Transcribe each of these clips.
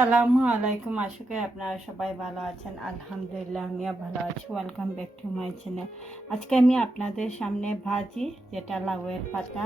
আসসালামু আলাইকুম। আশা করি আপনারা সবাই ভালো আছেন। আলহামদুলিল্লাহ, আমিও ভালো আছি। Welcome back to my channel আজকে আমি আপনাদের সামনে ভাজি, যেটা লাউয়ের পাতা,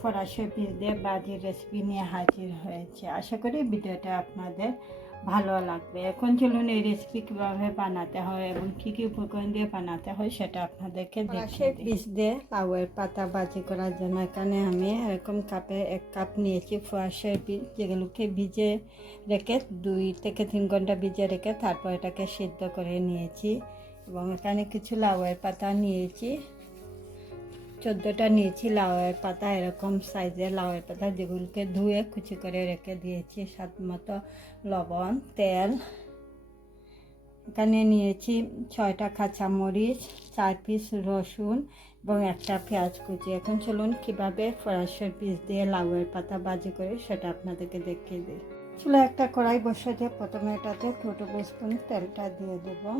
ফরাসি পিস দিয়ে ভাজির রেসিপি নিয়ে হাজির হয়েছে। আশা করি ভিডিওটা আপনাদের ভালো লাগবে। এখন চলুন এই রেসিপি কীভাবে বানাতে হয় এবং কী কী উপকরণ দিয়ে বানাতে হয় সেটা আপনাদেরকে দেখে পিস দিয়ে লাউয়ের পাতা বাজি করার জন্য এখানে আমি এরকম কাপে এক কাপ নিয়েছি ফ্রাশের বীজ যেগুলোকে ভিজে রেখে দুই থেকে তিন ঘণ্টা ভিজে রেখে তারপর এটাকে সিদ্ধ করে নিয়েছি এবং এখানে কিছু লাউয়ের পাতা নিয়েছি। চোদ্দোটা নিয়েছি, লাউয়ের পাতা এরকম সাইজের লাউয়ের পাতা যেগুলোকে ধুয়ে কুচি করে রেখে দিয়েছি, স্বাদ মতো লবণ, তেল। এখানে নিয়েছি ছয়টা কাঁচামরিচ, চার পিস রসুন এবং একটা পেঁয়াজ কুচি। এখন চলুন কীভাবে ফরাসের পিস দিয়ে লাউয়ের পাতা বাজি করে সেটা আপনাদেরকে দেখিয়ে দিই। চুলো একটা কড়াই বসে দিয়ে প্রথমে এটাতে টু টেবিল স্পুন তেলটা দিয়ে দেবো।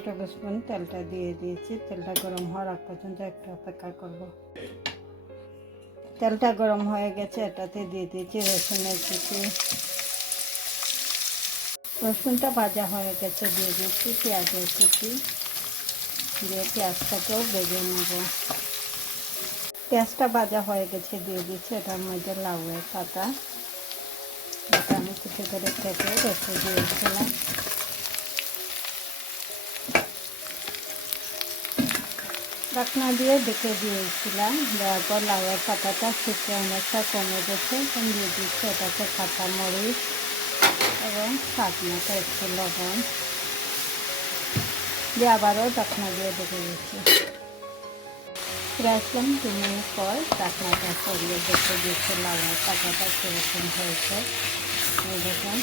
টু টেবিল স্পুন তেলটা দিয়ে দিয়েছি। তেলটা গরম হওয়ার আগ পর্যন্ত একটু অপেক্ষা করব। তেলটা গরম হয়ে গেছে, এটাতে দিয়ে দিয়েছি রসুনের কুচি। রসুনটা ভাজা হয়ে গেছে, দিয়ে দিয়েছি পেঁয়াজের কুচি। দিয়ে পেঁয়াজটাকেও বেজে নেব। পেঁয়াজটা ভাজা হয়ে গেছে, দিয়ে দিচ্ছি এটার মধ্যে লাউয়ের পাতা। এটা আমি কুচি করে কেটে রেখে দিয়েছিলাম। ঢাকনা দিয়ে ডেকে দিয়েছিলাম। দেওয়ার পর লাউয়ের পাতাটা শুকিয়ে অনেকটা কমে গেছে। দিয়ে দিচ্ছি এটাতে কাঁচা মরিচ এবং স্বাদ মতো একটু লবণ। দিয়ে আবারও ঢাকনা দিয়ে ডেকে দিচ্ছি। ফিরে আসলাম দু মিনিট পর ঢাকনাটা সরিয়ে দেখে দিচ্ছি। লাউয়ের পাতাটা কীরকম হয়েছে। দেখুন।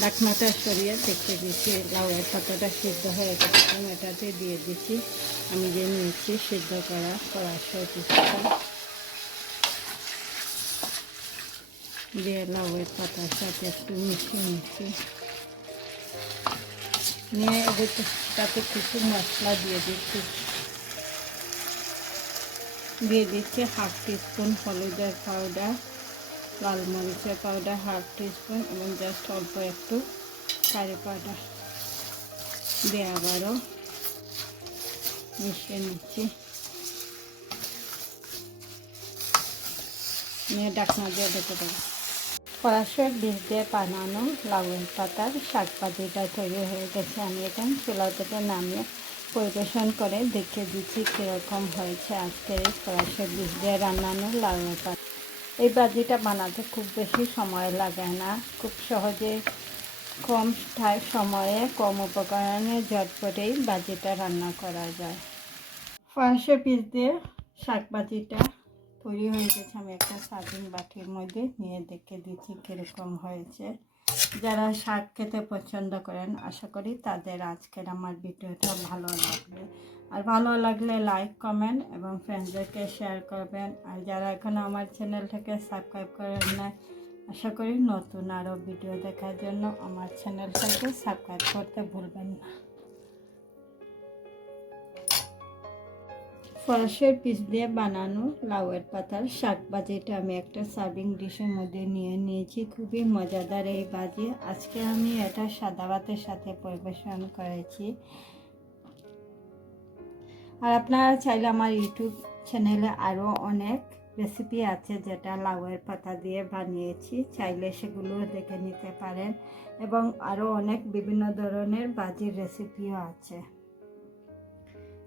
ঢাকনাটা সরিয়ে দেখতে দিচ্ছি লাউয়ের পাতাটা সিদ্ধ হয়ে গেছে। এটাতে দিয়ে দিচ্ছি, আমি যে নিয়েছি সিদ্ধ করা কড়াশো পিসটা দিয়ে লাউয়ের পাতার সাথে একটু মিশিয়ে নিচ্ছি। নিয়ে তাতে কিছু মশলা দিয়ে দিচ্ছি। দিয়ে দিচ্ছি হাফ টিস্পুন হলুদের পাউডার। লাল মরিচের পাউডার হাফ টিস্পুন এবং জাস্ট অল্প একটু কারি পাউডার দিয়ে আবারও মিশিয়ে নিচ্ছি। নিয়ে ডাকনা দিয়ে দেখে দেবো। পলাশের বীজ দিয়ে বানানো লাউয়ের পাতার শাক ভাজিটা তৈরি হয়ে গেছে। আমি এখন চুলা থেকে নামিয়ে পরিবেশন করে দেখে দিচ্ছি কীরকম হয়েছে আজকের এই পলাশের বীজ দিয়ে রান্নানো লাউয়ের পাতা। এই ভাজিটা বানাতে খুব বেশি সময় লাগে না। খুব সহজে কম সময়ে, কম উপকরণে ঝটপটেই ভাজিটা রান্না করা যায়। ফার্স্টে পিস দিয়ে শাক ভাজিটা তৈরি হয়ে গেছে। আমি একটা স্বাধীন বাটির মধ্যে নিয়ে দেখে দিচ্ছি কীরকম হয়েছে। যারা শাক খেতে পছন্দ করেন, আশা করি তাদের আজকের আমার ভিডিওটা ভালো লাগবে। আর ভালো লাগলে লাইক কমেন্ট এবং ফ্রেন্ডদেরকে শেয়ার করবেন। আর যারা এখনও আমার চ্যানেলটাকে সাবস্ক্রাইব করেন না, আশা করি নতুন আরও ভিডিও দেখার জন্য আমার চ্যানেলটাকে সাবস্ক্রাইব করতে ভুলবেন না। ফরাসের পিস দিয়ে বানানো লাউয়ের পাতার শাক ভাজিটা আমি একটা সার্ভিং ডিশের মধ্যে নিয়ে নিয়েছি। খুবই মজাদার এই ভাজি। আজকে আমি এটা সাদা ভাতের সাথে পরিবেশন করেছি। আর আপনারা চাইলে আমার ইউটিউব চ্যানেলে আরও অনেক রেসিপি আছে যেটা লাউয়ের পাতা দিয়ে বানিয়েছি। চাইলে সেগুলো দেখে নিতে পারেন। এবং আরও অনেক বিভিন্ন ধরনের বাজির রেসিপিও আছে।